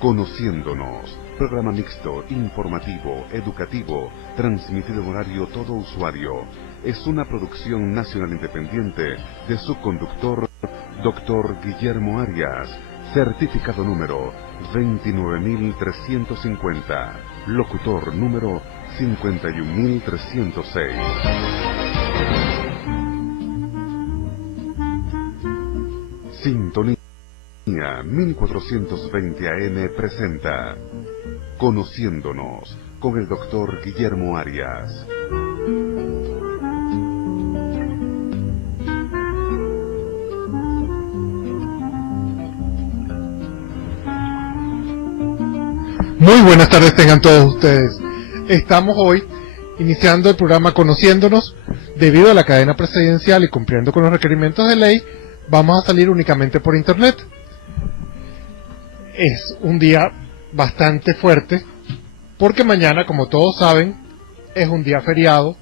Conociéndonos, programa mixto, informativo, educativo, transmitido en horario todo usuario. Es una producción nacional independiente de su conductor, Dr. Guillermo Arias, certificado número 29350, locutor número 51306. Sintonía 1420 AM presenta Conociéndonos con el Dr. Guillermo Arias. Muy buenas tardes tengan todos ustedes. Estamos hoy iniciando el programa Conociéndonos. Debido a la cadena presidencial y cumpliendo con los requerimientos de ley, vamos a salir únicamente por internet. Es un día bastante fuerte porque mañana, como todos saben, es un día feriado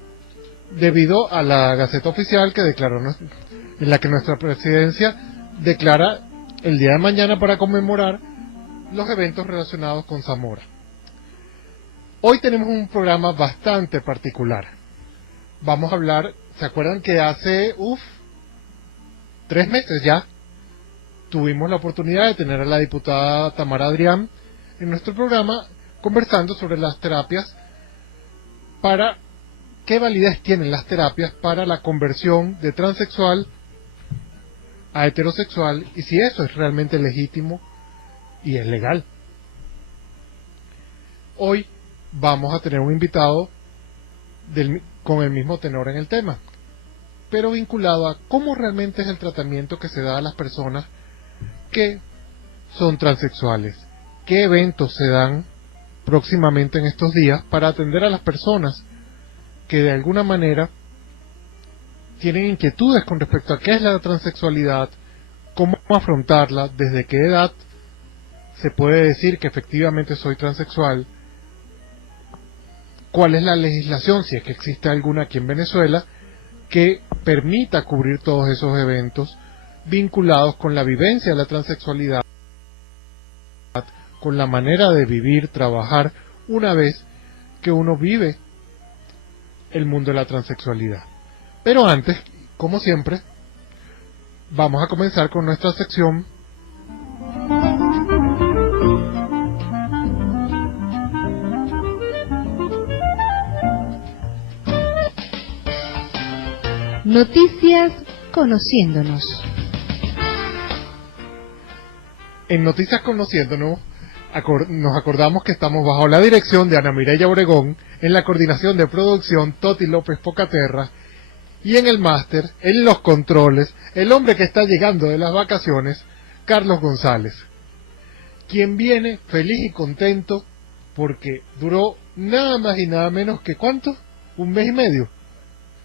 debido a la Gaceta Oficial que declaró, en la que nuestra presidencia declara el día de mañana para conmemorar los eventos relacionados con Zamora. Hoy tenemos un programa bastante particular. Vamos a hablar, ¿se acuerdan que hace 3 meses ya tuvimos la oportunidad de tener a la diputada Tamara Adrián en nuestro programa conversando sobre las terapias, para qué validez tienen las terapias para la conversión de transexual a heterosexual y si eso es realmente legítimo y es legal? Hoy vamos a tener un invitado con el mismo tenor en el tema, pero vinculado a cómo realmente es el tratamiento que se da a las personas que son transexuales, qué eventos se dan próximamente en estos días para atender a las personas que de alguna manera tienen inquietudes con respecto a qué es la transexualidad, cómo afrontarla, desde qué edad se puede decir que efectivamente soy transexual, cuál es la legislación, si es que existe alguna aquí en Venezuela, que permita cubrir todos esos eventos vinculados con la vivencia de la transexualidad, con la manera de vivir, trabajar, una vez que uno vive el mundo de la transexualidad. Pero antes, como siempre, vamos a comenzar con nuestra sección Noticias Conociéndonos. En Noticias Conociéndonos nos acordamos que estamos bajo la dirección de Ana Mireya Obregón, en la coordinación de producción Toti López Pocaterra, y en el máster, en los controles, el hombre que está llegando de las vacaciones, Carlos González, quien viene feliz y contento porque duró nada más y nada menos que ¿cuánto? 1 mes y medio,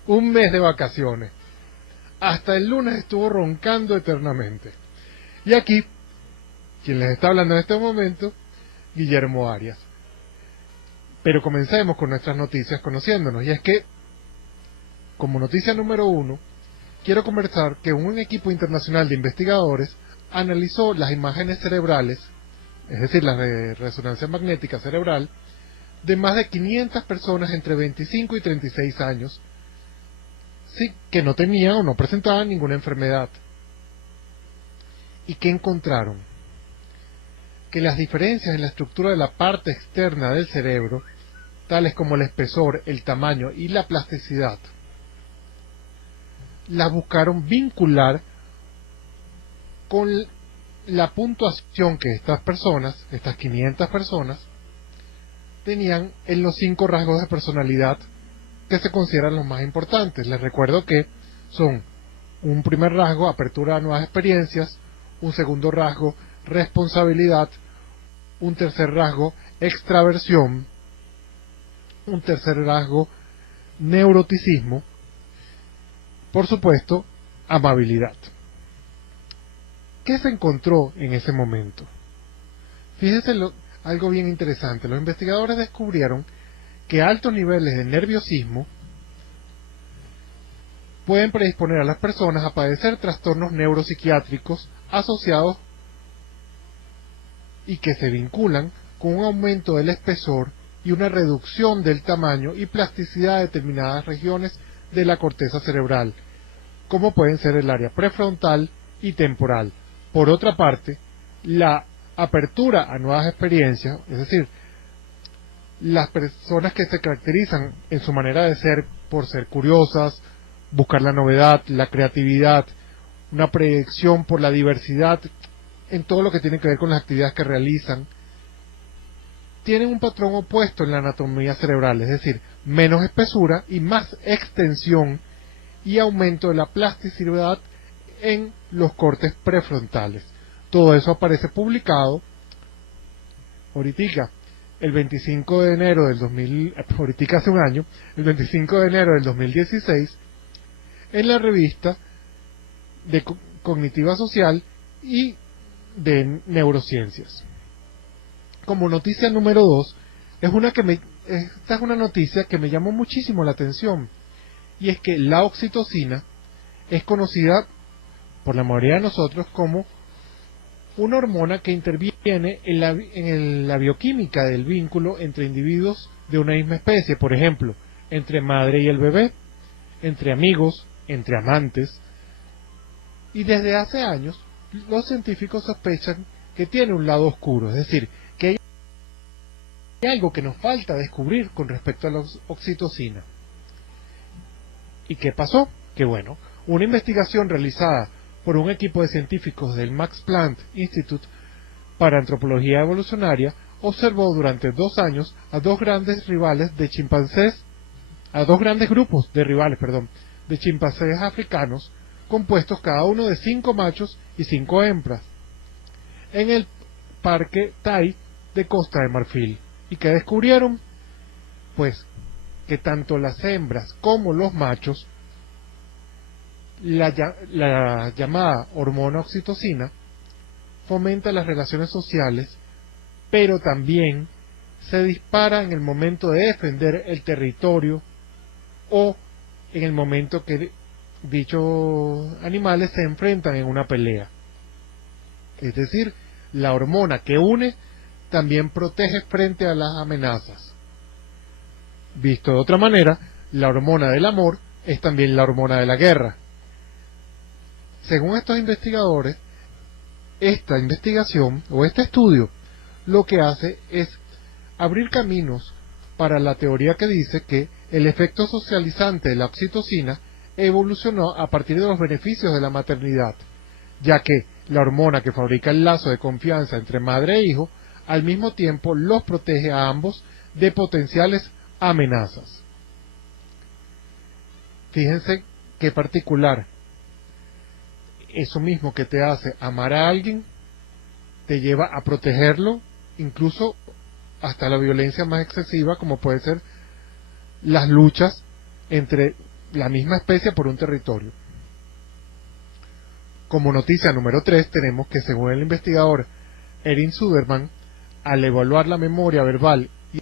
1 mes de vacaciones. Hasta el lunes estuvo roncando eternamente. Y aquí, quien les está hablando en este momento, Guillermo Arias. Pero comencemos con nuestras noticias Conociéndonos, y es que, como noticia número 1, quiero conversar que un equipo internacional de investigadores analizó las imágenes cerebrales, es decir, las de resonancia magnética cerebral, de más de 500 personas entre 25 y 36 años, sí, que no tenían o no presentaban ninguna enfermedad. ¿Y qué encontraron? Que las diferencias en la estructura de la parte externa del cerebro, tales como el espesor, el tamaño y la plasticidad, las buscaron vincular con la puntuación que estas personas, estas 500 personas, tenían en los 5 rasgos de personalidad que se consideran los más importantes. Les recuerdo que son: un primer rasgo, apertura a nuevas experiencias; un segundo rasgo, responsabilidad; un tercer rasgo, extraversión; un tercer rasgo, neuroticismo; por supuesto, amabilidad. ¿Qué se encontró en ese momento? Fíjense algo bien interesante. Los investigadores descubrieron que altos niveles de nerviosismo pueden predisponer a las personas a padecer trastornos neuropsiquiátricos asociados y que se vinculan con un aumento del espesor y una reducción del tamaño y plasticidad de determinadas regiones de la corteza cerebral, como pueden ser el área prefrontal y temporal. Por otra parte, la apertura a nuevas experiencias, es decir, las personas que se caracterizan en su manera de ser por ser curiosas, buscar la novedad, la creatividad, una predilección por la diversidad en todo lo que tiene que ver con las actividades que realizan, tienen un patrón opuesto en la anatomía cerebral, es decir, menos espesura y más extensión y aumento de la plasticidad en los cortes prefrontales. Todo eso aparece publicado ahorita, el 25 de enero del 2000, ahorita hace un año, el 25 de enero del 2016, en la revista de Cognitiva Social y de Neurociencias. Como noticia número 2, esta es una noticia que me llamó muchísimo la atención, y es que la oxitocina es conocida por la mayoría de nosotros como una hormona que interviene en la bioquímica del vínculo entre individuos de una misma especie, por ejemplo, entre madre y el bebé, entre amigos, entre amantes, y desde hace años los científicos sospechan que tiene un lado oscuro, es decir, que hay algo que nos falta descubrir con respecto a la oxitocina. ¿Y qué pasó? Que bueno, una investigación realizada por un equipo de científicos del Max Planck Institute para Antropología Evolucionaria observó durante 2 años a dos grandes grupos de rivales, de chimpancés africanos, compuestos cada uno de 5 machos y 5 hembras, en el Parque Tai de Costa de Marfil. ¿Y qué descubrieron? Pues que tanto las hembras como los machos, la llamada hormona oxitocina, fomenta las relaciones sociales, pero también se dispara en el momento de defender el territorio o en el momento que dichos animales se enfrentan en una pelea. Es decir, la hormona que une también protege frente a las amenazas. Visto de otra manera, la hormona del amor es también la hormona de la guerra. Según estos investigadores, esta investigación o este estudio lo que hace es abrir caminos para la teoría que dice que el efecto socializante de la oxitocina evolucionó a partir de los beneficios de la maternidad, ya que la hormona que fabrica el lazo de confianza entre madre e hijo al mismo tiempo los protege a ambos de potenciales amenazas. Fíjense qué particular. Eso mismo que te hace amar a alguien te lleva a protegerlo, incluso hasta la violencia más excesiva, como puede ser las luchas entre la misma especie por un territorio. Como noticia número 3 tenemos que, según el investigador Erin Suderman, al evaluar la memoria verbal y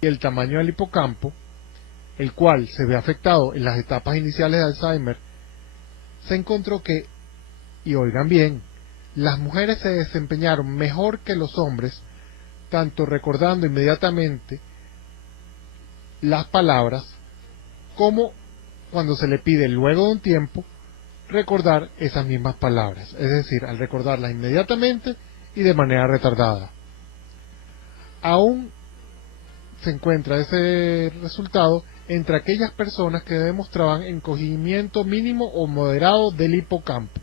el tamaño del hipocampo, el cual se ve afectado en las etapas iniciales de Alzheimer, se encontró que, y oigan bien, las mujeres se desempeñaron mejor que los hombres, tanto recordando inmediatamente las palabras, como cuando se le pide luego de un tiempo recordar esas mismas palabras, es decir, al recordarlas inmediatamente y de manera retardada. Aún se encuentra ese resultado entre aquellas personas que demostraban encogimiento mínimo o moderado del hipocampo.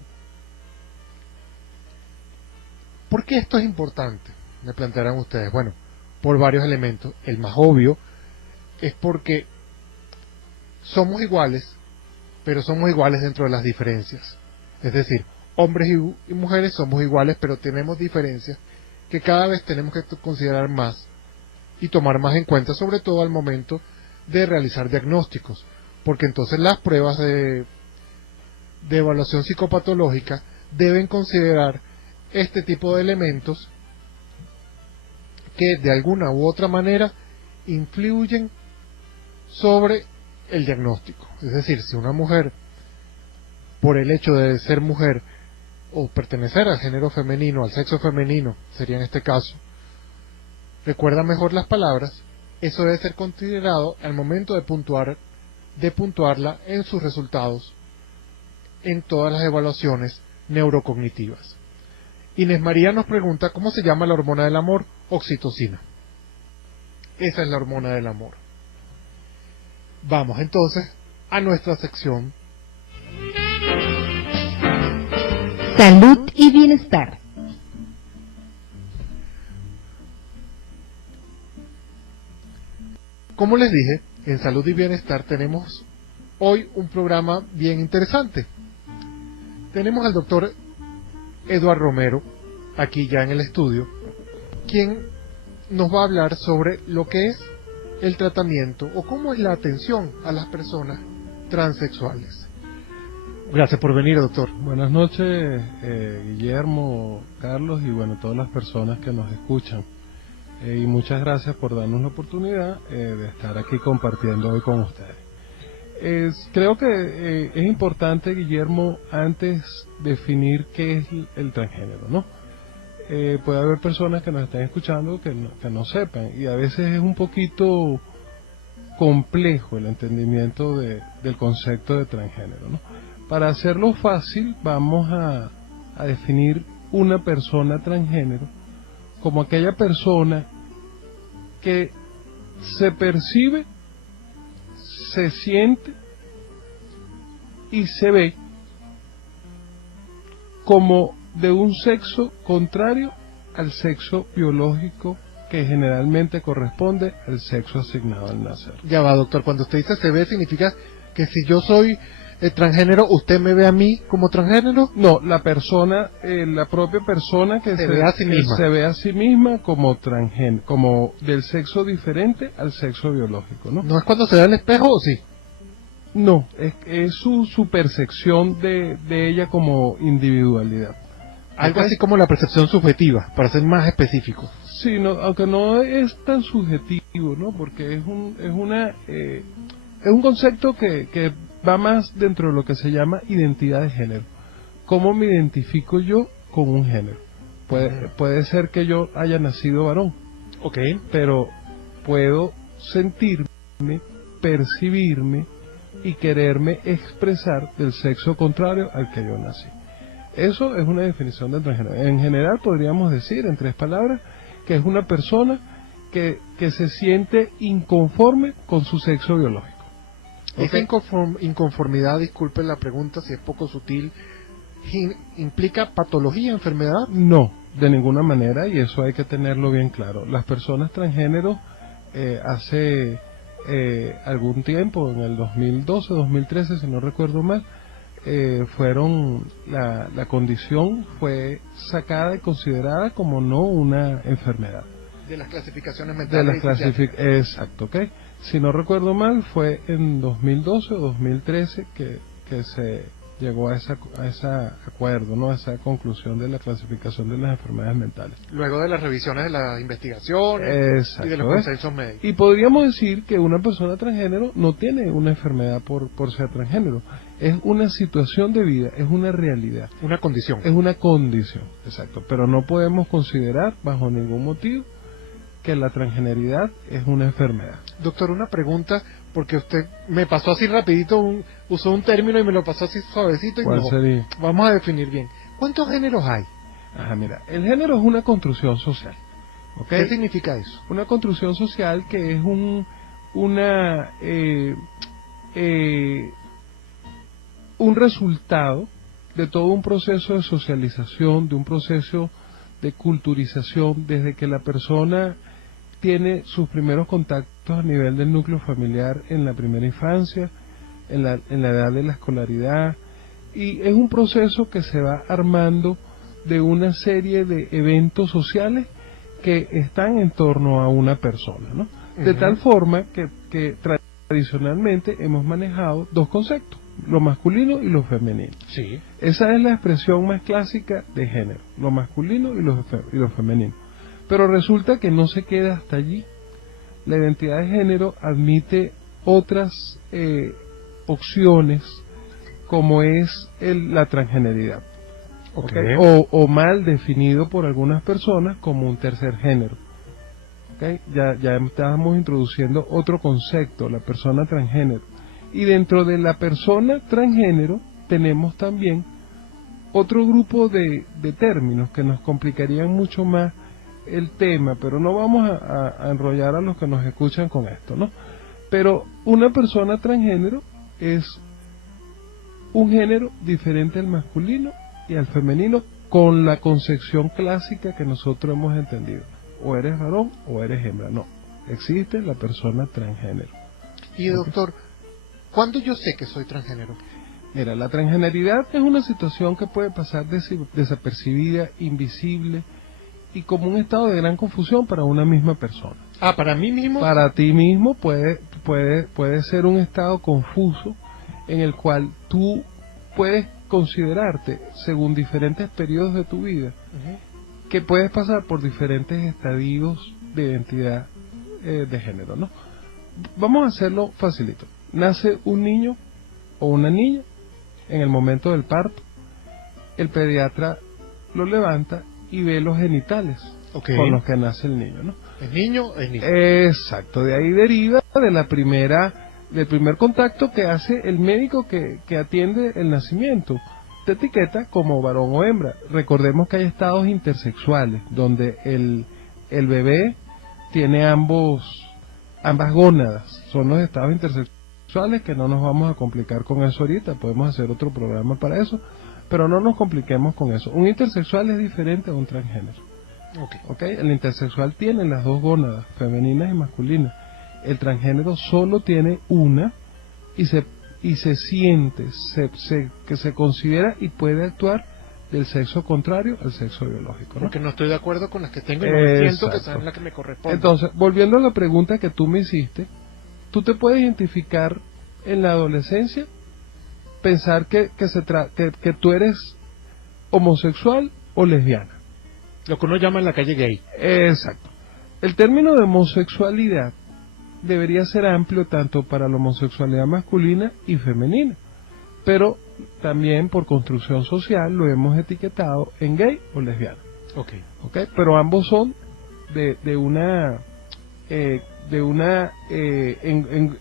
¿Por qué esto es importante? Me plantearán ustedes. Bueno, por varios elementos. El más obvio es porque somos iguales, pero somos iguales dentro de las diferencias. Es decir, hombres y mujeres somos iguales, pero tenemos diferencias que cada vez tenemos que considerar más y tomar más en cuenta, sobre todo al momento de realizar diagnósticos, porque entonces las pruebas de evaluación psicopatológica deben considerar este tipo de elementos que de alguna u otra manera influyen sobre el diagnóstico. Es decir, si una mujer, por el hecho de ser mujer, o pertenecer al género femenino, al sexo femenino, sería en este caso, recuerda mejor las palabras, eso debe ser considerado al momento de puntuarla en sus resultados en todas las evaluaciones neurocognitivas. Inés María nos pregunta cómo se llama la hormona del amor, oxitocina. Esa es la hormona del amor. Vamos entonces a nuestra sección Salud y bienestar. Como les dije, en Salud y Bienestar tenemos hoy un programa bien interesante. Tenemos al doctor Eduardo Romero, aquí ya en el estudio, quien nos va a hablar sobre lo que es el tratamiento o cómo es la atención a las personas transexuales. Gracias por venir, doctor. Buenas noches, Guillermo, Carlos y bueno, todas las personas que nos escuchan. Y muchas gracias por darnos la oportunidad de estar aquí compartiendo hoy con ustedes. Creo que es importante, Guillermo, antes definir qué es el transgénero, ¿no? Puede haber personas que nos estén escuchando que no sepan, y a veces es un poquito complejo el entendimiento del concepto de transgénero, ¿no? Para hacerlo fácil, vamos a definir una persona transgénero como aquella persona que se percibe, se siente y se ve como de un sexo contrario al sexo biológico que generalmente corresponde al sexo asignado al nacer. Ya va, doctor, cuando usted dice se ve, significa que si yo soy transgénero, ¿usted me ve a mí como transgénero? No, la persona, la propia persona que se ve a sí misma. Se ve a sí misma como transgénero, como del sexo diferente al sexo biológico, ¿no? ¿No es cuando se ve al espejo o sí? No, es su percepción de ella como individualidad. Algo así como la percepción subjetiva, para ser más específico. Sí, no, aunque no es tan subjetivo, ¿no? Porque es un concepto que va más dentro de lo que se llama identidad de género. ¿Cómo me identifico yo con un género? Puede ser que yo haya nacido varón, okay, pero puedo sentirme, percibirme y quererme expresar del sexo contrario al que yo nací. Eso es una definición de transgénero. En general podríamos decir, en 3 palabras, que es una persona que se siente inconforme con su sexo biológico. Esa inconformidad, disculpe la pregunta si es poco sutil, ¿implica patología, enfermedad? No, de ninguna manera, y eso hay que tenerlo bien claro. Las personas transgénero hace algún tiempo, en el 2012, 2013, si no recuerdo mal, la condición fue sacada y considerada como no una enfermedad. De las clasificaciones mentales. Exacto, ¿ok? Si no recuerdo mal, fue en 2012 o 2013 que se llegó a ese acuerdo, ¿no? A esa conclusión de la clasificación de las enfermedades mentales. Luego de las revisiones de las investigaciones. Exacto, y de los consensos médicos. Y podríamos decir que una persona transgénero no tiene una enfermedad por ser transgénero. Es una situación de vida, es una realidad. Una condición. Es una condición, exacto. Pero no podemos considerar bajo ningún motivo que la transgeneridad es una enfermedad. Doctor, una pregunta, porque usted me pasó así rapidito, usó un término y me lo pasó así suavecito. ¿Cuál sería? Vamos a definir bien. ¿Cuántos géneros hay? Mira, el género es una construcción social. ¿Okay? ¿Qué significa eso? Una construcción social que es un resultado de todo un proceso de socialización, de un proceso de culturización, desde que la persona tiene sus primeros contactos a nivel del núcleo familiar en la primera infancia, en la edad de la escolaridad, y es un proceso que se va armando de una serie de eventos sociales que están en torno a una persona, ¿no? De tal forma que tradicionalmente hemos manejado 2 conceptos, lo masculino y lo femenino. Sí. Esa es la expresión más clásica de género, lo masculino y lo femenino. Pero resulta que no se queda hasta allí. La identidad de género admite otras opciones, como es la transgeneridad. Okay. O mal definido por algunas personas como un tercer género. Okay. Ya estamos introduciendo otro concepto, la persona transgénero. Y dentro de la persona transgénero tenemos también otro grupo de términos que nos complicarían mucho más el tema, pero no vamos a enrollar a los que nos escuchan con esto, ¿no? Pero una persona transgénero es un género diferente al masculino y al femenino con la concepción clásica que nosotros hemos entendido. O eres varón o eres hembra. No, existe la persona transgénero. Y doctor, ¿cuándo yo sé que soy transgénero? Mira, la transgeneridad es una situación que puede pasar desapercibida, invisible y como un estado de gran confusión para una misma persona. Ah, ¿para mí mismo? Para ti mismo puede ser un estado confuso en el cual tú puedes considerarte, según diferentes periodos de tu vida, que puedes pasar por diferentes estadios de identidad de género, ¿no? Vamos a hacerlo facilito. Nace un niño o una niña en el momento del parto, el pediatra lo levanta y ve los genitales con los que nace el niño, ¿no? ¿Es niño? Es niño. Exacto, de ahí deriva del primer contacto que hace el médico que atiende el nacimiento. Te etiqueta como varón o hembra. Recordemos que hay estados intersexuales, donde el bebé tiene ambas gónadas. Son los estados intersexuales que no nos vamos a complicar con eso ahorita. Podemos hacer otro programa para eso, pero no nos compliquemos con eso. Un intersexual es diferente a un transgénero. Okay. El intersexual tiene las dos gónadas, femeninas y masculinas. El transgénero solo tiene una y se siente, que se considera y puede actuar del sexo contrario al sexo biológico, ¿no? Porque no estoy de acuerdo con las que tengo y no siento que sea la que me corresponde. Entonces, volviendo a la pregunta que tú me hiciste, tú te puedes identificar en la adolescencia, pensar que tú eres homosexual o lesbiana. Lo que uno llama en la calle gay. Exacto. El término de homosexualidad debería ser amplio tanto para la homosexualidad masculina y femenina, pero también por construcción social lo hemos etiquetado en gay o lesbiana. Okay. Pero ambos son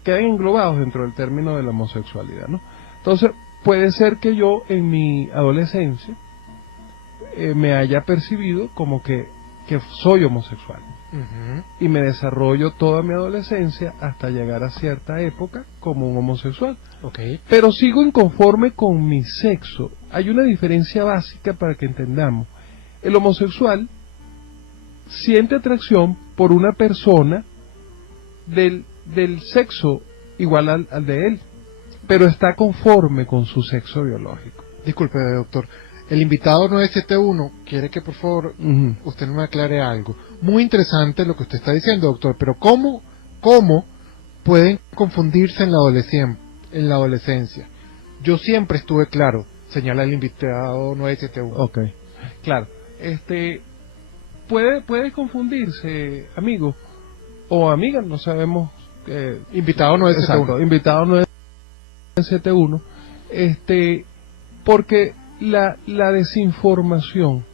quedan englobados dentro del término de la homosexualidad, ¿no? Entonces puede ser que yo en mi adolescencia me haya percibido como que soy homosexual. Y me desarrollo toda mi adolescencia hasta llegar a cierta época como un homosexual. Pero sigo inconforme con mi sexo. Hay una diferencia básica para que entendamos. El homosexual siente atracción por una persona del sexo igual al de él, pero está conforme con su sexo biológico. Disculpe, doctor. El invitado 971 quiere que por favor usted me aclare algo. Muy interesante lo que usted está diciendo, doctor, pero ¿cómo pueden confundirse en la adolescencia? Yo siempre estuve claro, señala el invitado 971. Ok, claro. Puede confundirse, amigo o amiga, no sabemos. Invitado 971. Exacto, invitado 971. Porque la desinformación,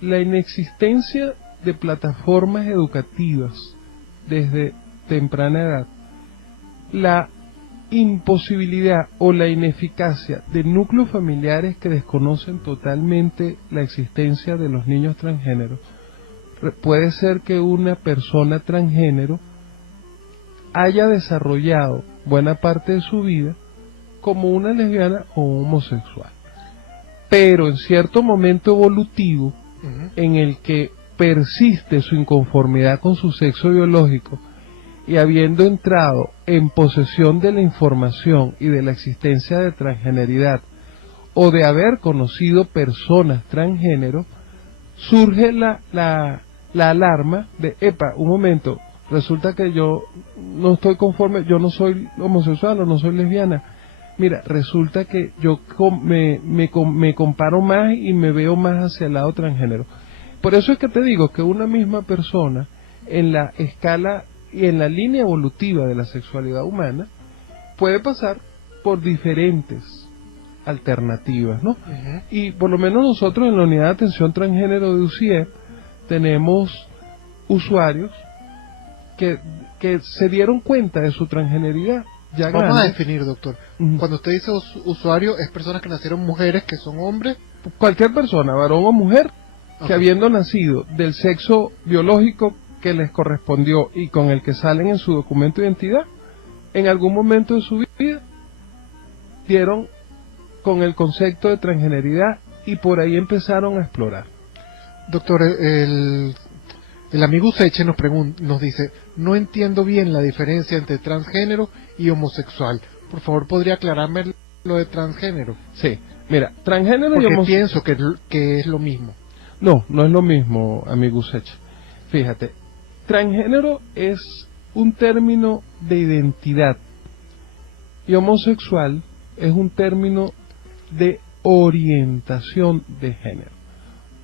la inexistencia de plataformas educativas desde temprana edad, la imposibilidad o la ineficacia de núcleos familiares que desconocen totalmente la existencia de los niños transgéneros, puede ser que una persona transgénero haya desarrollado buena parte de su vida como una lesbiana o un homosexual. Pero en cierto momento evolutivo en el que persiste su inconformidad con su sexo biológico y habiendo entrado en posesión de la información y de la existencia de transgeneridad o de haber conocido personas transgénero, surge la alarma de, un momento, resulta que yo no estoy conforme, yo no soy homosexual o no soy lesbiana. Mira, resulta que yo me comparo más y me veo más hacia el lado transgénero. Por eso es que te digo que una misma persona en la escala y en la línea evolutiva de la sexualidad humana puede pasar por diferentes alternativas, ¿no? Y por lo menos nosotros en la unidad de atención transgénero de UCIE tenemos usuarios que se dieron cuenta de su transgeneridad ya Vamos grande. a definir, doctor. Cuando usted dice usuario, ¿es personas que nacieron mujeres, que son hombres? Cualquier persona, varón o mujer, que Ok. habiendo nacido del sexo biológico que les correspondió y con el que salen en su documento de identidad, en algún momento de su vida dieron con el concepto de transgeneridad y por ahí empezaron a explorar. Doctor, el amigo Useche nos dice, no entiendo bien la diferencia entre transgénero y homosexual. Por favor, ¿podría aclararme lo de transgénero? Sí, mira, transgénero y Porque homosexual... pienso que es lo mismo. No, no es lo mismo, amigo Usech. Fíjate, transgénero es un término de identidad y homosexual es un término de orientación de género.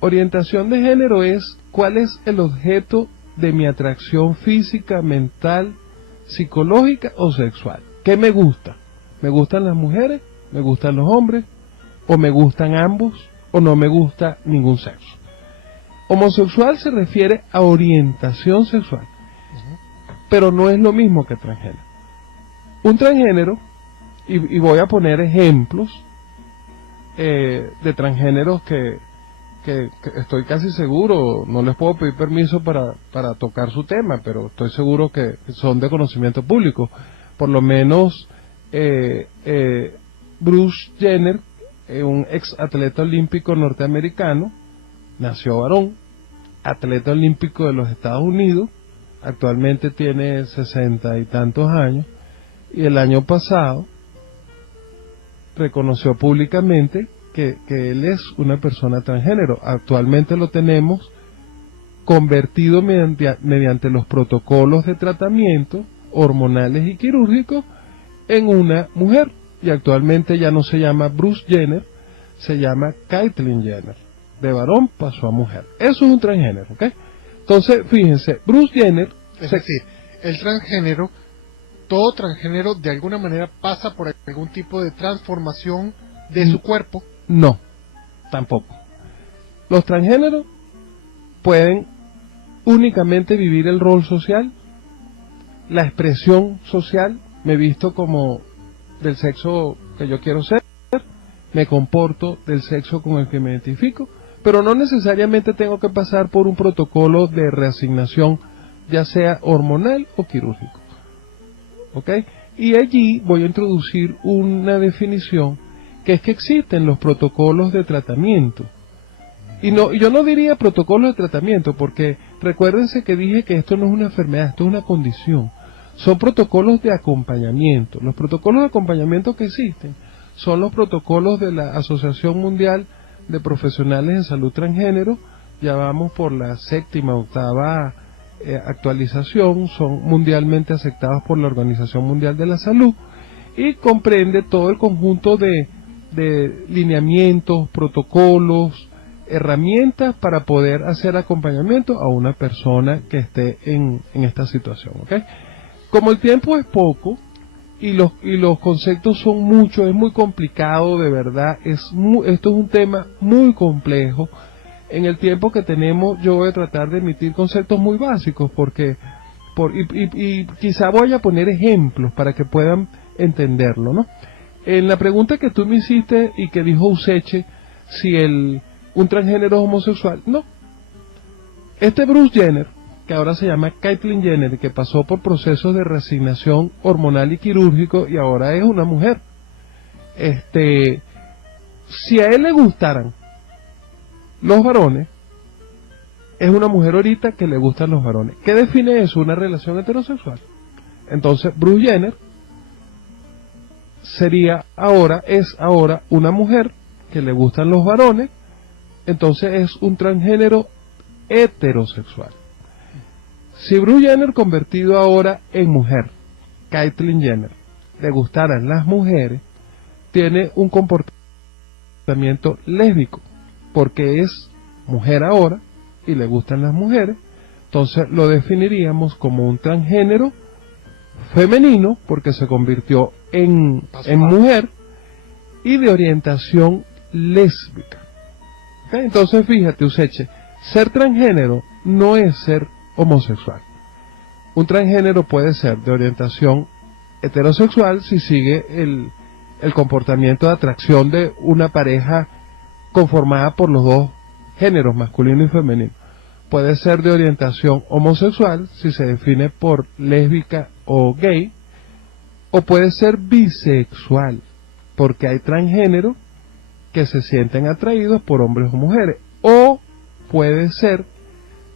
Orientación de género es cuál es el objeto de mi atracción física, mental, psicológica o sexual. ¿Qué me gusta? ¿Me gustan las mujeres? ¿Me gustan los hombres? ¿O me gustan ambos? ¿O no me gusta ningún sexo? Homosexual se refiere a orientación sexual, pero no es lo mismo que transgénero. Un transgénero, y voy a poner ejemplos de transgéneros que estoy casi seguro, no les puedo pedir permiso para tocar su tema, pero estoy seguro que son de conocimiento público. Por lo menos Bruce Jenner, un ex atleta olímpico norteamericano, nació varón, atleta olímpico de los Estados Unidos, actualmente tiene 60 y tantos años, y el año pasado reconoció públicamente que él es una persona transgénero. Actualmente lo tenemos convertido mediante los protocolos de tratamiento hormonales y quirúrgicos en una mujer, y actualmente ya no se llama Bruce Jenner, se llama Caitlyn Jenner. De varón pasó a mujer. Eso es un transgénero, ¿ok? Entonces, fíjense, Bruce Jenner... Es decir, el transgénero, todo transgénero de alguna manera pasa por algún tipo de transformación de su cuerpo. No, tampoco. Los transgéneros pueden únicamente vivir el rol social, la expresión social, me visto como del sexo que yo quiero ser, me comporto del sexo con el que me identifico, pero no necesariamente tengo que pasar por un protocolo de reasignación, ya sea hormonal o quirúrgico. ¿Ok? Y allí voy a introducir una definición, que es que existen los protocolos de tratamiento. Y yo no diría protocolos de tratamiento, porque recuérdense que dije que esto no es una enfermedad, esto es una condición. Son protocolos de acompañamiento. Los protocolos de acompañamiento que existen son los protocolos de la Asociación Mundial de Profesionales en Salud Transgénero. Ya vamos por la 7ª, 8ª actualización, son mundialmente aceptados por la Organización Mundial de la Salud y comprende todo el conjunto de lineamientos, protocolos, herramientas para poder hacer acompañamiento a una persona que esté en esta situación, ¿ok? Como el tiempo es poco y los conceptos son muchos, es muy complicado, de verdad, esto es un tema muy complejo. En el tiempo que tenemos yo voy a tratar de emitir conceptos muy básicos y quizá voy a poner ejemplos para que puedan entenderlo, ¿no? En la pregunta que tú me hiciste y que dijo Useche, si un transgénero es homosexual, no. Este Bruce Jenner, que ahora se llama Caitlyn Jenner, que pasó por procesos de reasignación hormonal y quirúrgico y ahora es una mujer. Si a él le gustaran los varones, es una mujer ahorita que le gustan los varones. ¿Qué define eso? Una relación heterosexual. Entonces, Bruce Jenner es ahora una mujer que le gustan los varones, entonces es un transgénero heterosexual. Si Bruce Jenner, convertido ahora en mujer, Caitlyn Jenner, le gustaran las mujeres, tiene un comportamiento lésbico, porque es mujer ahora y le gustan las mujeres, entonces lo definiríamos como un transgénero femenino porque se convirtió en mujer y de orientación lésbica. ¿Okay? Entonces fíjate, Useche, ser transgénero no es ser homosexual. Un transgénero puede ser de orientación heterosexual si sigue el comportamiento de atracción de una pareja conformada por los dos géneros, masculino y femenino. Puede ser de orientación homosexual si se define por lésbica o gay, o puede ser bisexual, porque hay transgéneros que se sienten atraídos por hombres o mujeres, o puede ser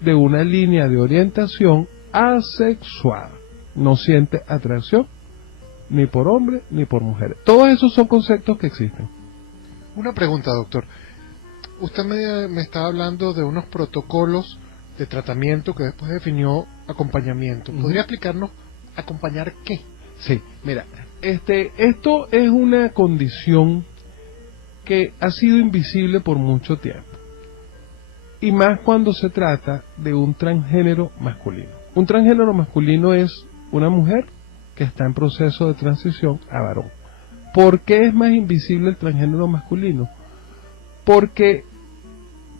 de una línea de orientación asexual, no siente atracción ni por hombres ni por mujeres. Todos esos son conceptos que existen. Una pregunta, doctor. Usted me estaba hablando de unos protocolos de tratamiento que después definió acompañamiento. ¿Podría explicarnos acompañar qué? Sí, mira, esto es una condición que ha sido invisible por mucho tiempo, y más cuando se trata de un transgénero masculino. Un transgénero masculino es una mujer que está en proceso de transición a varón. ¿Por qué es más invisible el transgénero masculino? Porque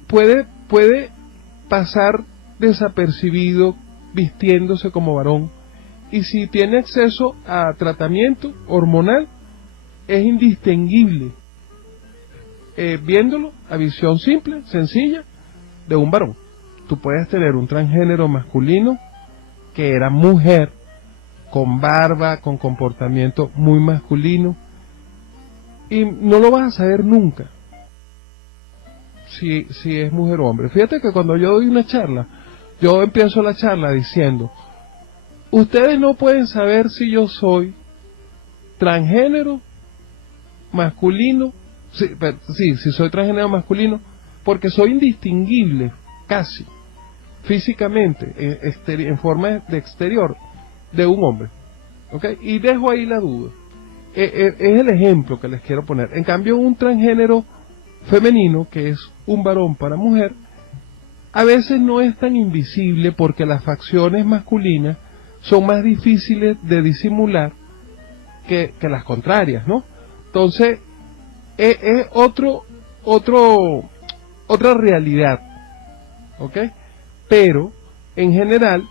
puede pasar desapercibido vistiéndose como varón, y si tiene acceso a tratamiento hormonal es indistinguible viéndolo a visión simple, sencilla, de un varón. Tú puedes tener un transgénero masculino que era mujer, con barba, con comportamiento muy masculino, y no lo vas a saber nunca si es mujer o hombre. Fíjate que cuando yo doy una charla, yo empiezo la charla diciendo: ustedes no pueden saber si yo soy transgénero masculino, si soy transgénero masculino, porque soy indistinguible casi físicamente, en forma de exterior, de un hombre. ¿Okay? Y dejo ahí la duda. Es el ejemplo que les quiero poner. En cambio, un transgénero femenino, que es un varón para mujer, a veces no es tan invisible porque las facciones masculinas son más difíciles de disimular que las contrarias, ¿no? Entonces, es otra realidad, ¿ok? Pero, en general,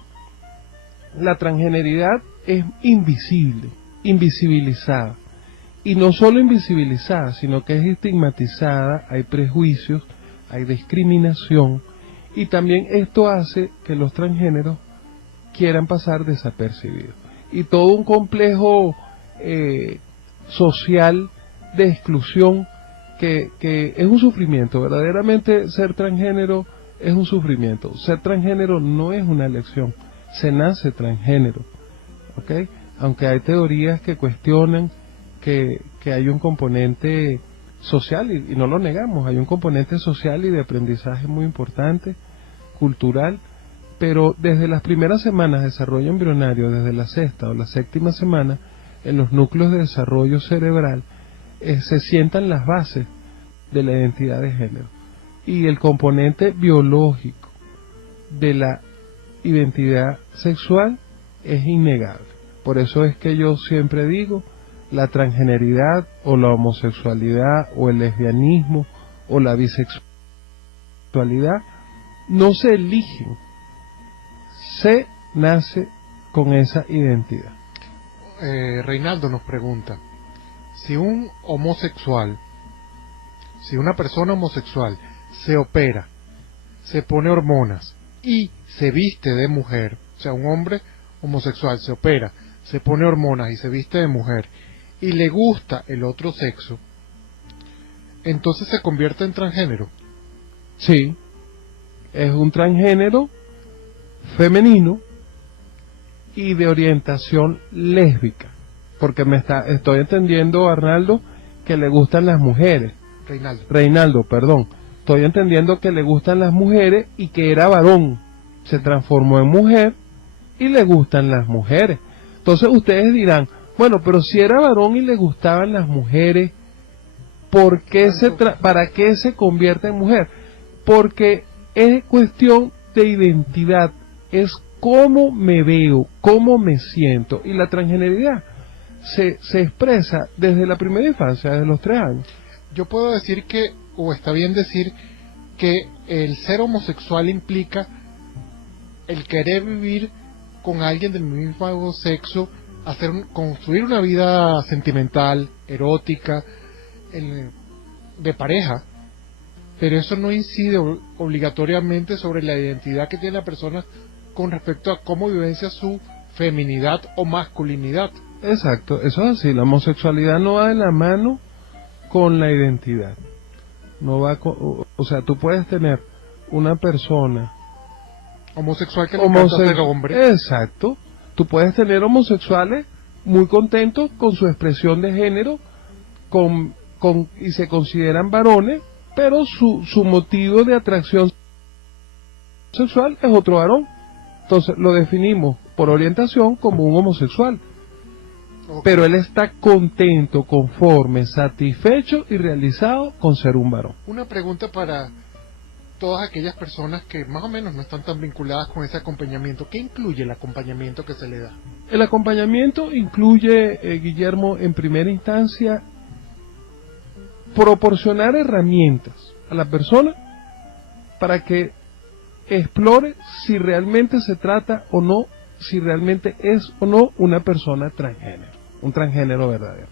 la transgeneridad es invisible, invisibilizada. Y no solo invisibilizada, sino que es estigmatizada, hay prejuicios, hay discriminación, y también esto hace que los transgéneros quieran pasar desapercibidos. Y todo un complejo social de exclusión que es un sufrimiento. Verdaderamente ser transgénero es un sufrimiento. Ser transgénero no es una elección, se nace transgénero, ¿ok? Aunque hay teorías que cuestionan que hay un componente social, y no lo negamos, hay un componente social y de aprendizaje muy importante, cultural, pero desde las primeras semanas de desarrollo embrionario, desde la sexta o la séptima semana, en los núcleos de desarrollo cerebral, se sientan las bases de la identidad de género. Y el componente biológico de la identidad sexual es innegable. Por eso es que yo siempre digo, la transgeneridad o la homosexualidad o el lesbianismo o la bisexualidad no se eligen, se nace con esa identidad. Reinaldo nos pregunta, si un homosexual, si una persona homosexual se opera, se pone hormonas y se viste de mujer, o sea, un hombre homosexual se opera, se pone hormonas y se viste de mujer, y le gusta el otro sexo, entonces se convierte en transgénero. Sí, es un transgénero femenino y de orientación lésbica, porque estoy entendiendo, Arnaldo, que le gustan las mujeres. Reinaldo, perdón. Estoy entendiendo que le gustan las mujeres y que era varón, se transformó en mujer y le gustan las mujeres. Entonces ustedes dirán, bueno, pero si era varón y le gustaban las mujeres, ¿para qué se convierte en mujer? Porque es cuestión de identidad, es cómo me veo, cómo me siento. Y la transgeneridad se expresa desde la primera infancia, desde los 3 años. Yo puedo decir que, o está bien decir, que el ser homosexual implica el querer vivir con alguien del mismo sexo, construir una vida sentimental, erótica, de pareja, pero eso no incide obligatoriamente sobre la identidad que tiene la persona con respecto a cómo vivencia su feminidad o masculinidad. Exacto, eso es así. La homosexualidad no va de la mano con la identidad. No va o sea, tú puedes tener una persona homosexual que le encanta ser hombre. Exacto. Tú puedes tener homosexuales muy contentos con su expresión de género, y se consideran varones, pero su motivo de atracción sexual es otro varón. Entonces lo definimos por orientación como un homosexual. Okay. Pero él está contento, conforme, satisfecho y realizado con ser un varón. Una pregunta para todas aquellas personas que más o menos no están tan vinculadas con ese acompañamiento. ¿Qué incluye el acompañamiento que se le da? El acompañamiento incluye, Guillermo, en primera instancia, proporcionar herramientas a la persona para que explore si realmente se trata o no, si realmente es o no una persona transgénero, un transgénero verdadero.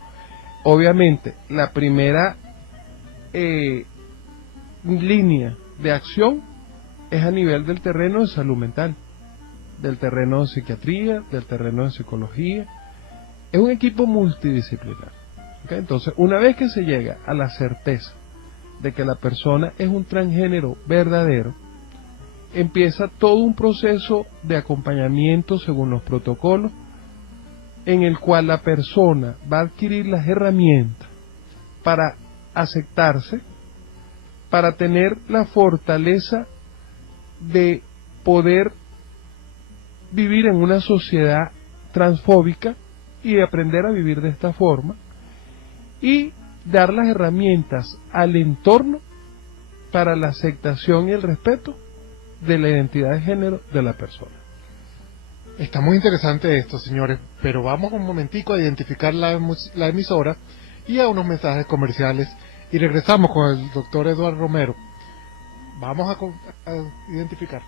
Obviamente, la primera línea de acción es a nivel del terreno de salud mental, del terreno de psiquiatría, del terreno de psicología. Es un equipo multidisciplinar. ¿Okay? Entonces, una vez que se llega a la certeza de que la persona es un transgénero verdadero, empieza todo un proceso de acompañamiento según los protocolos, en el cual la persona va a adquirir las herramientas para aceptarse, para tener la fortaleza de poder vivir en una sociedad transfóbica y aprender a vivir de esta forma, y dar las herramientas al entorno para la aceptación y el respeto de la identidad de género de la persona. Está muy interesante esto, señores, pero vamos un momentico a identificar la emisora y a unos mensajes comerciales y regresamos con el doctor Eduardo Romero. Vamos a identificar.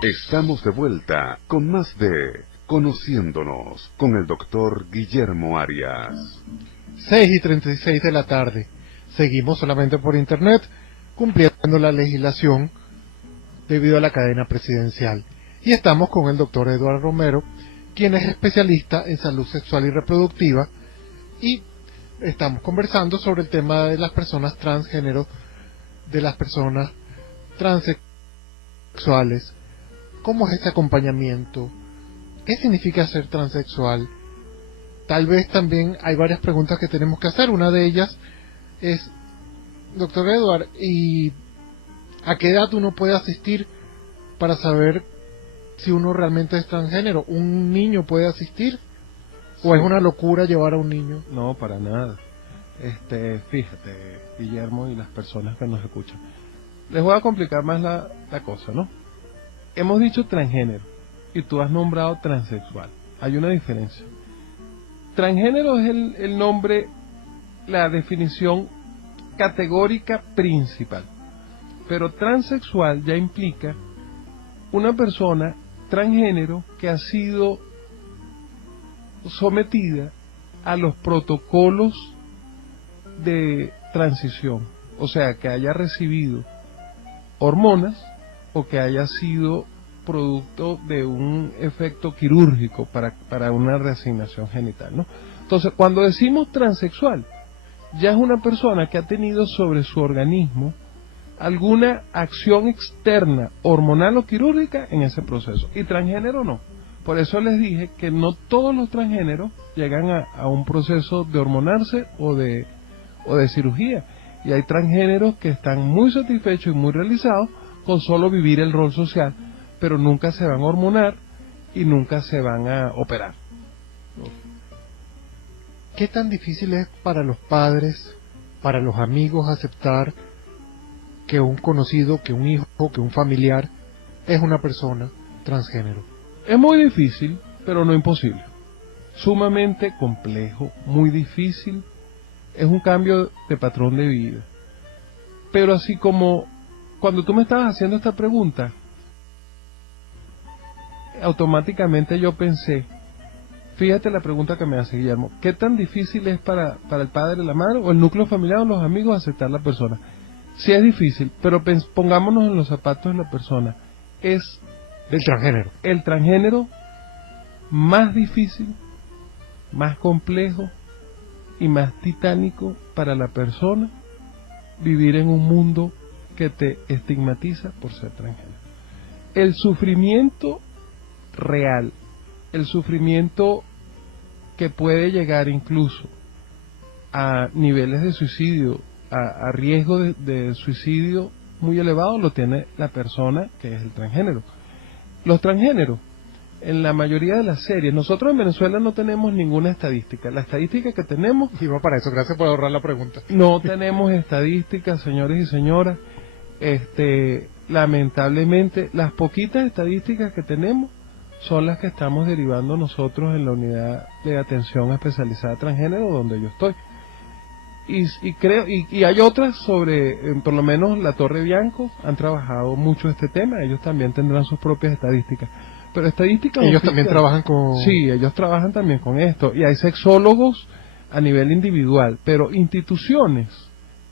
Estamos de vuelta con más de Conociéndonos con el doctor Guillermo Arias. 6:36 de la tarde. Seguimos solamente por internet, cumpliendo la legislación debido a la cadena presidencial. Y estamos con el doctor Eduardo Romero, quien es especialista en salud sexual y reproductiva, y estamos conversando sobre el tema de las personas transgénero, de las personas transexuales. ¿Cómo es ese acompañamiento? ¿Qué significa ser transexual? Tal vez también hay varias preguntas que tenemos que hacer. Una de ellas es, doctor Edward, ¿y a qué edad uno puede asistir para saber si uno realmente es transgénero? ¿Un niño puede asistir? ¿O es una locura llevar a un niño? No, para nada. Fíjate, Guillermo y las personas que nos escuchan. Les voy a complicar más la cosa, ¿no? Hemos dicho transgénero y tú has nombrado transexual. Hay una diferencia. Transgénero es el nombre, la definición categórica principal. Pero transexual ya implica una persona transgénero que ha sido sometida a los protocolos de transición, o sea, que haya recibido hormonas o que haya sido producto de un efecto quirúrgico para una reasignación genital, ¿no? Entonces, cuando decimos transexual, ya es una persona que ha tenido sobre su organismo alguna acción externa, hormonal o quirúrgica en ese proceso, y transgénero no. Por eso les dije que no todos los transgéneros llegan a un proceso de hormonarse o de cirugía, y hay transgéneros que están muy satisfechos y muy realizados con solo vivir el rol social, pero nunca se van a hormonar y nunca se van a operar. ¿Qué tan difícil es para los padres, para los amigos aceptar que un conocido, que un hijo, que un familiar es una persona transgénero? Es muy difícil, pero no imposible. Sumamente complejo, muy difícil. Es un cambio de patrón de vida. Pero así como cuando tú me estabas haciendo esta pregunta, automáticamente yo pensé, fíjate la pregunta que me hace Guillermo, ¿qué tan difícil es para el padre, la madre, o el núcleo familiar o los amigos aceptar la persona? Sí es difícil, pero pongámonos en los zapatos de la persona. Es Del transgénero. el transgénero más difícil, más complejo y más titánico para la persona vivir en un mundo que te estigmatiza por ser transgénero. El sufrimiento real, el sufrimiento que puede llegar incluso a niveles de suicidio, a riesgo de suicidio muy elevado, lo tiene la persona que es el transgénero. Los transgéneros, en la mayoría de las series, nosotros en Venezuela no tenemos ninguna estadística. La estadística que tenemos... Iba para eso, gracias por ahorrar la pregunta. No tenemos estadísticas, señores y señoras. Lamentablemente, las poquitas estadísticas que tenemos son las que estamos derivando nosotros en la unidad de atención especializada transgénero donde yo estoy. Y hay otras sobre, por lo menos la Torre Bianco, han trabajado mucho este tema, ellos también tendrán sus propias estadísticas. Pero estadísticas... Ellos también trabajan con... Sí, ellos trabajan también con esto. Y hay sexólogos a nivel individual, pero instituciones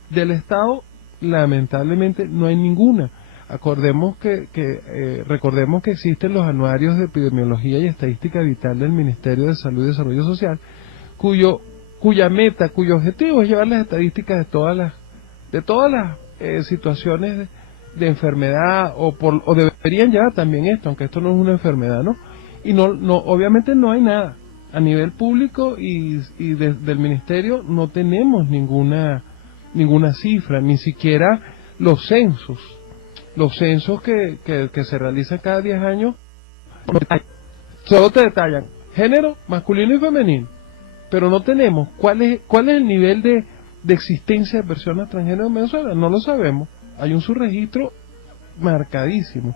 del Estado, lamentablemente, no hay ninguna. Recordemos que existen los anuarios de epidemiología y estadística vital del Ministerio de Salud y Desarrollo Social, cuya meta, cuyo objetivo es llevar las estadísticas de todas las situaciones de enfermedad o deberían llevar también esto, aunque esto no es una enfermedad, ¿no? Y no obviamente no hay nada a nivel público y del ministerio no tenemos ninguna cifra, ni siquiera los censos que se realizan cada 10 años solo te detallan género masculino y femenino, pero no tenemos cuál es el nivel de existencia de personas transgénero en Venezuela, no lo sabemos. Hay un subregistro marcadísimo,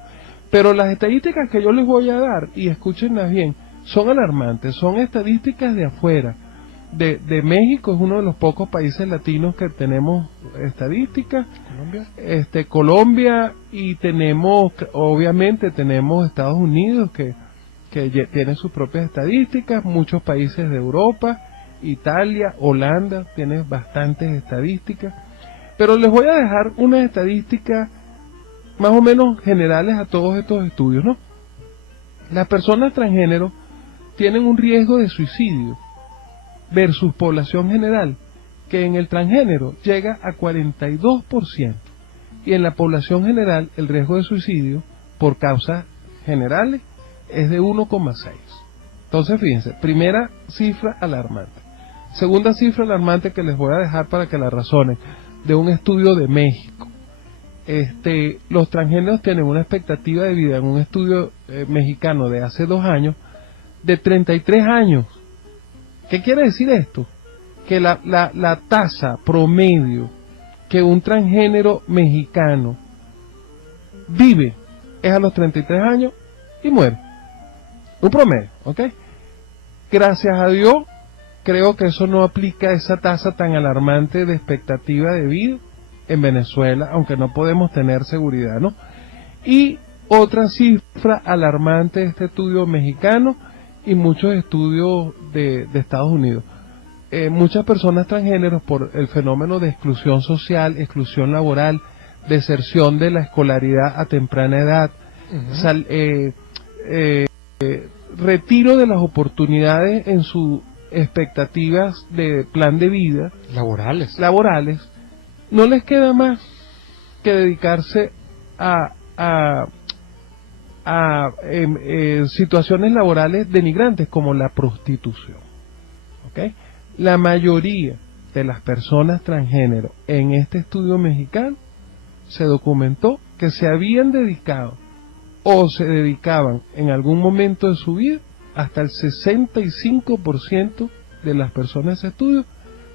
pero las estadísticas que yo les voy a dar, y escúchenlas bien, son alarmantes, son estadísticas de afuera. De México, es uno de los pocos países latinos que tenemos estadísticas. Colombia, y obviamente tenemos Estados Unidos que tiene sus propias estadísticas, muchos países de Europa, Italia, Holanda, tiene bastantes estadísticas, pero les voy a dejar unas estadísticas más o menos generales a todos estos estudios, ¿no? Las personas transgénero tienen un riesgo de suicidio versus población general, que en el transgénero llega a 42%, y en la población general el riesgo de suicidio por causas generales es de 1,6. Entonces, fíjense, primera cifra alarmante. Segunda cifra alarmante que les voy a dejar para que la razonen, de un estudio de México. Los transgéneros tienen una expectativa de vida en un estudio mexicano de hace 2 años de 33 años. ¿Qué quiere decir esto? Que la tasa promedio que un transgénero mexicano vive es a los 33 años y muere. Un promedio, ¿ok? Gracias a Dios, creo que eso no aplica a esa tasa tan alarmante de expectativa de vida en Venezuela, aunque no podemos tener seguridad, ¿no? Y otra cifra alarmante de este estudio mexicano y muchos estudios de Estados Unidos. Muchas personas transgéneros, por el fenómeno de exclusión social, exclusión laboral, deserción de la escolaridad a temprana edad, retiro de las oportunidades en sus expectativas de plan de vida laborales, no les queda más que dedicarse a situaciones laborales denigrantes como la prostitución. ¿Okay? La mayoría de las personas transgénero en este estudio mexicano se documentó que se habían dedicado o se dedicaban en algún momento de su vida, hasta el 65% de las personas de ese estudio,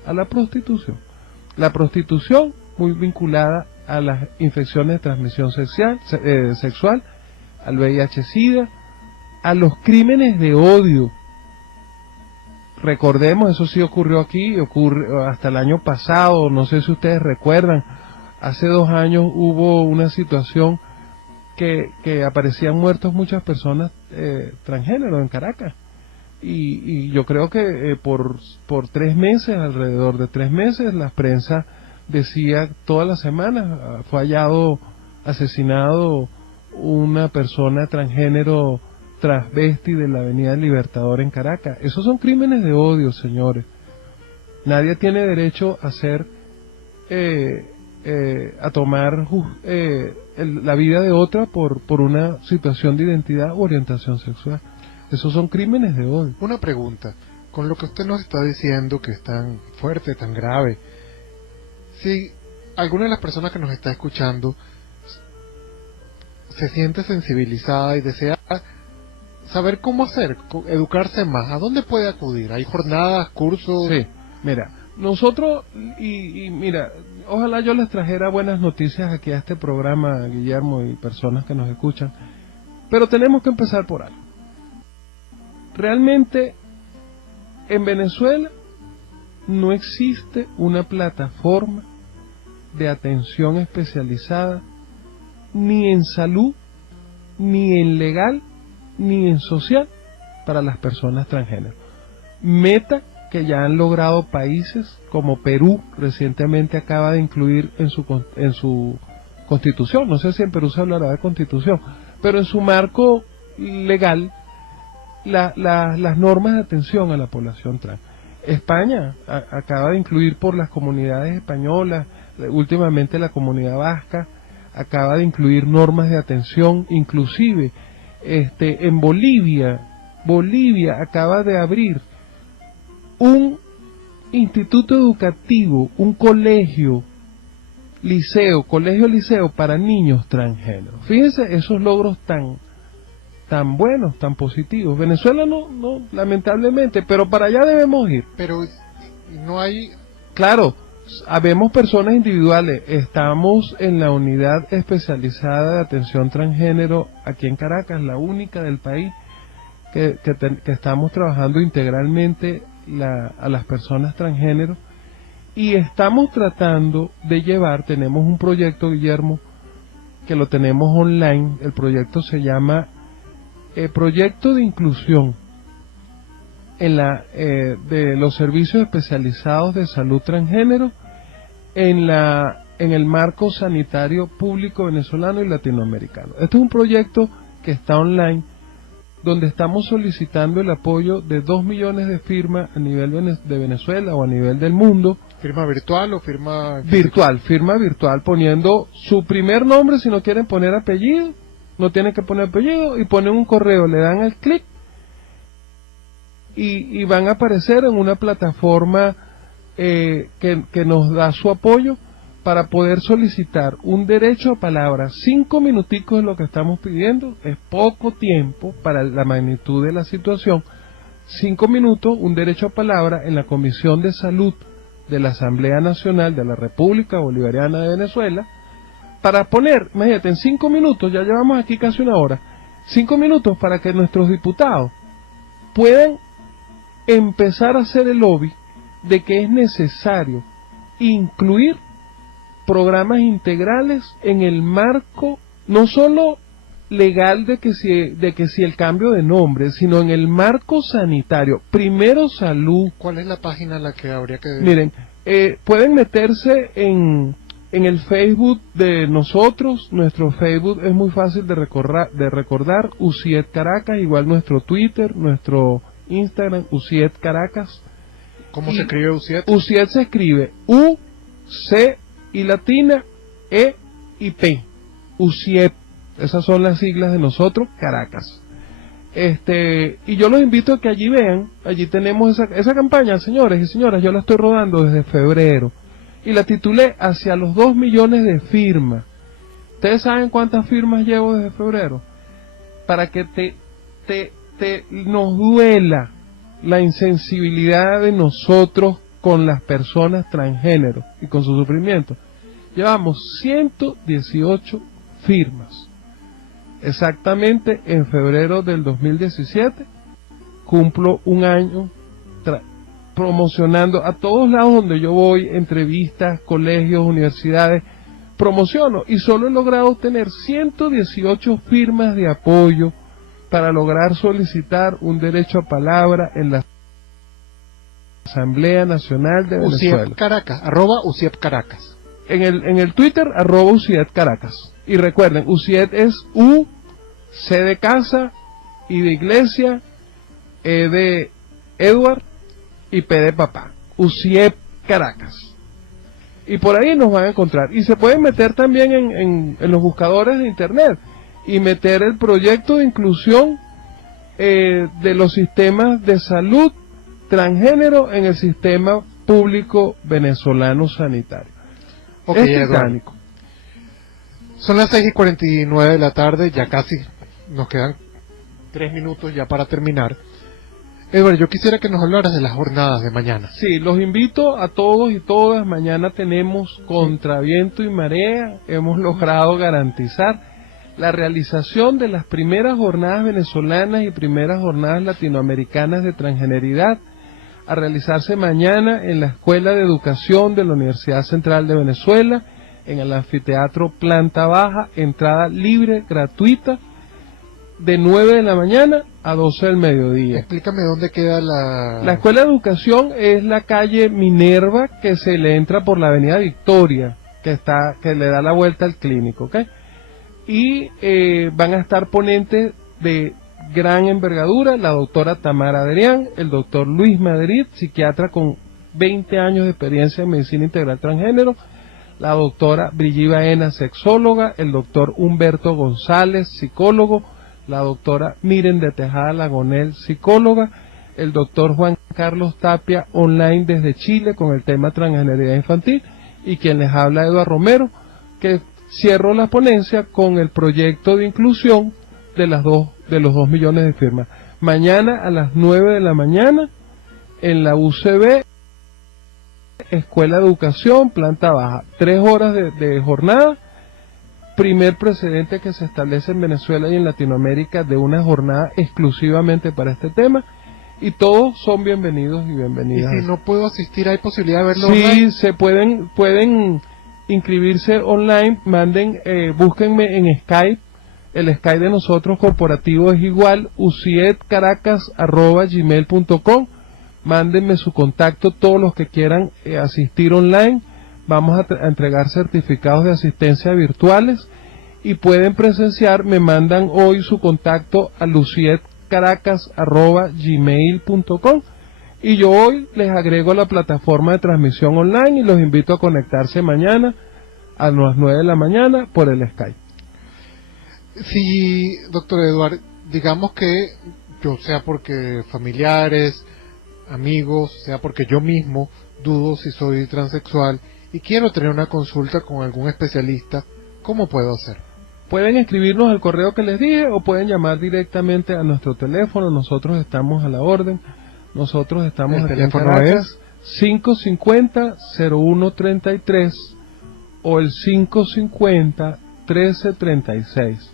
a la prostitución. La prostitución muy vinculada a las infecciones de transmisión sexual, al VIH-Sida, a los crímenes de odio. Recordemos, eso sí ocurrió aquí, ocurre hasta el año pasado, no sé si ustedes recuerdan, hace 2 años hubo una situación que aparecían muertos muchas personas transgénero en Caracas. Y yo creo que por 3 meses, alrededor de 3 meses, la prensa decía todas las semanas, fue hallado, asesinado una persona transgénero transvesti de la Avenida Libertador en Caracas. Esos son crímenes de odio, señores. Nadie tiene derecho a hacer, a tomar la vida de otra por una situación de identidad u orientación sexual. Esos son crímenes de odio. Una pregunta, con lo que usted nos está diciendo, que es tan fuerte, tan grave, si alguna de las personas que nos está escuchando se siente sensibilizada y desea saber cómo hacer, educarse más, ¿a dónde puede acudir? ¿Hay jornadas, cursos? Sí, mira, nosotros, y mira, ojalá yo les trajera buenas noticias aquí a este programa, Guillermo, y personas que nos escuchan, pero tenemos que empezar por algo. Realmente, en Venezuela no existe una plataforma de atención especializada ni en salud, ni en legal, ni en social para las personas transgénero. Meta que ya han logrado países como Perú, recientemente acaba de incluir en su constitución, no sé si en Perú se hablará de constitución, pero en su marco legal, las normas de atención a la población trans. España acaba de incluir por las comunidades españolas, últimamente la comunidad vasca, acaba de incluir normas de atención, inclusive en Bolivia acaba de abrir un instituto educativo, un colegio liceo para niños transgéneros. Fíjense esos logros tan buenos, tan positivos. Venezuela no, lamentablemente, pero para allá debemos ir. Pero no hay... Claro, habemos personas individuales. Estamos en la unidad especializada de atención transgénero aquí en Caracas, la única del país que estamos trabajando integralmente a las personas transgénero, y estamos tratando de llevar, tenemos un proyecto, Guillermo, que lo tenemos online. El proyecto se llama Proyecto de Inclusión de los servicios especializados de salud transgénero en el marco sanitario público venezolano y latinoamericano. Este es un proyecto que está online, donde estamos solicitando el apoyo de 2 millones de firmas a nivel de Venezuela o a nivel del mundo. ¿Firma virtual o firma...? Virtual, firma virtual, poniendo su primer nombre, si no quieren poner apellido, no tienen que poner apellido, y ponen un correo, le dan el clic, y van a aparecer en una plataforma que nos da su apoyo para poder solicitar un derecho a palabra. 5 minuticos es lo que estamos pidiendo, es poco tiempo para la magnitud de la situación. 5 minutos, un derecho a palabra en la Comisión de Salud de la Asamblea Nacional de la República Bolivariana de Venezuela, para poner, imagínate, en 5 minutos, ya llevamos aquí casi 1 hora, 5 minutos para que nuestros diputados puedan empezar a hacer el lobby de que es necesario incluir programas integrales en el marco, no solo legal de que si el cambio de nombre, sino en el marco sanitario. Primero salud. ¿Cuál es la página en la que habría que...? Miren, pueden meterse en el Facebook de nosotros. Nuestro Facebook es muy fácil de recordar, UCIED Caracas, igual nuestro Twitter, nuestro Instagram, UCIED Caracas. ¿Cómo se escribe UCIED? UCIED se escribe U, C y latina, E y P. UCIED. Esas son las siglas de nosotros, Caracas. Y yo los invito a que allí vean, allí tenemos esa campaña, señores y señoras, yo la estoy rodando desde febrero, y la titulé Hacia los 2 millones de firmas. ¿Ustedes saben cuántas firmas llevo desde febrero? Para que nos duela la insensibilidad de nosotros con las personas transgénero y con su sufrimiento. Llevamos 118 firmas. exactamente en febrero del 2017, cumplo un año promocionando a todos lados donde yo voy, entrevistas, colegios, universidades, promociono, y solo he logrado obtener 118 firmas de apoyo para lograr solicitar un derecho a palabra en la Asamblea Nacional de Venezuela. UCIEP Caracas, @UCIEP Caracas. En el Twitter, @UCIEP Caracas. Y recuerden, UCIEP es U, C de casa, I de iglesia, E de Edward y P de papá. UCIEP Caracas. Y por ahí nos van a encontrar. Y se pueden meter también en los buscadores de internet y meter el proyecto de inclusión de los sistemas de salud transgénero en el sistema público venezolano sanitario. Ok, es Eduardo. titánico. Son las 6:49 de la tarde, ya casi nos quedan 3 minutos ya para terminar. Eduardo, yo quisiera que nos hablaras de las jornadas de mañana. Sí, los invito a todos y todas. Mañana tenemos contra viento y marea. Hemos logrado garantizar la realización de las primeras jornadas venezolanas y primeras jornadas latinoamericanas de transgeneridad, a realizarse mañana en la Escuela de Educación de la Universidad Central de Venezuela, en el anfiteatro Planta Baja, entrada libre, gratuita, de 9 de la mañana a 12 del mediodía. Explícame dónde queda La Escuela de Educación es la calle Minerva, que se le entra por la avenida Victoria, que le da la vuelta al clínico, ¿ok? Y van a estar ponentes de gran envergadura: la doctora Tamara Adrián, el doctor Luis Madrid, psiquiatra con 20 años de experiencia en medicina integral transgénero, la doctora Brigitte Baena, sexóloga, el doctor Humberto González, psicólogo, la doctora Miren de Tejada Lagonel, psicóloga, el doctor Juan Carlos Tapia, online desde Chile con el tema transgeneridad infantil, y quien les habla, Eduardo Romero, que cierro la ponencia con el proyecto de inclusión de los 2 millones de firmas. Mañana a las 9 de la mañana en la UCB, Escuela de Educación, planta baja, 3 horas de jornada. Primer precedente que se establece en Venezuela y en Latinoamérica de una jornada exclusivamente para este tema, y todos son bienvenidos y ¿Y bienvenidas. si no puedo asistir, hay posibilidad de verlo Sí, online? se pueden inscribirse online. Búsquenme en Skype. El Skype de nosotros corporativo es igual, ucietcaracas@gmail.com. Mándenme su contacto todos los que quieran asistir online. Vamos a entregar certificados de asistencia virtuales, y pueden presenciar. Me mandan hoy su contacto a lucietcaracas@gmail.com, y yo hoy les agrego la plataforma de transmisión online y los invito a conectarse mañana a las 9 de la mañana por el Skype. Sí, doctor Eduardo, digamos que yo, sea porque familiares, amigos, sea porque yo mismo dudo si soy transexual y quiero tener una consulta con algún especialista, ¿cómo puedo hacer? Pueden escribirnos al correo que les dije o pueden llamar directamente a nuestro teléfono. Nosotros estamos a la orden. Nosotros estamos ¿El aquí en teléfono Caracas, 550-0133 o el 550-1336.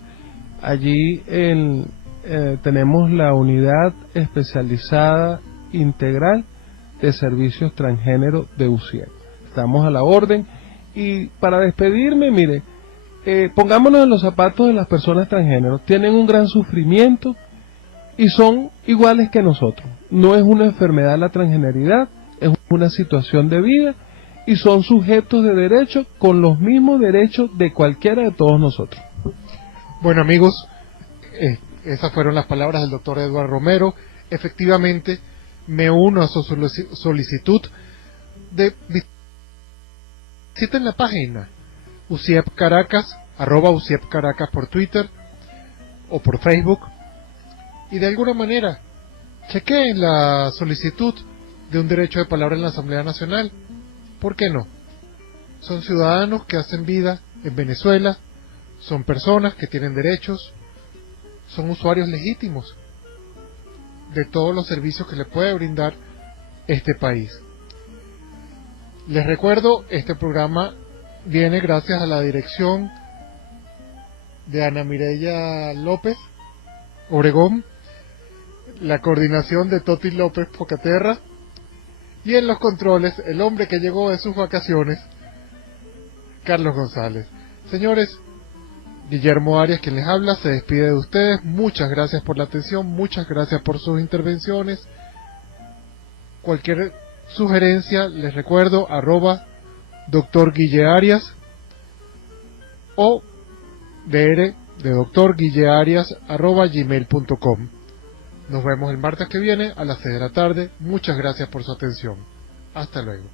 Allí tenemos la unidad especializada integral de servicios transgénero de UCIEP. Estamos a la orden. Y para despedirme, mire, pongámonos en los zapatos de las personas transgénero. Tienen un gran sufrimiento y son iguales que nosotros. No es una enfermedad la transgeneridad, es una situación de vida, y son sujetos de derecho con los mismos derechos de cualquiera de todos nosotros. Bueno, amigos, esas fueron las palabras del doctor Eduardo Romero. Efectivamente, me uno a su solicitud de visiten la página UCIEP Caracas, @UCIEP Caracas por Twitter o por Facebook, y de alguna manera chequeen la solicitud de un derecho de palabra en la Asamblea Nacional. ¿Por qué no? Son ciudadanos que hacen vida en Venezuela, son personas que tienen derechos, son usuarios legítimos de todos los servicios que le puede brindar este país. Les recuerdo, este programa viene gracias a la dirección de Ana Mireya López Obregón, la coordinación de Toti López Pocaterra, y en los controles, el hombre que llegó de sus vacaciones, Carlos González. Señores, Guillermo Arias, quien les habla, se despide de ustedes. Muchas gracias por la atención, muchas gracias por sus intervenciones. Cualquier sugerencia, les recuerdo, @Dr. Guille Arias o dr de Dr. Guille Arias @gmail.com. Nos vemos el martes que viene a las 6 de la tarde. Muchas gracias por su atención. Hasta luego.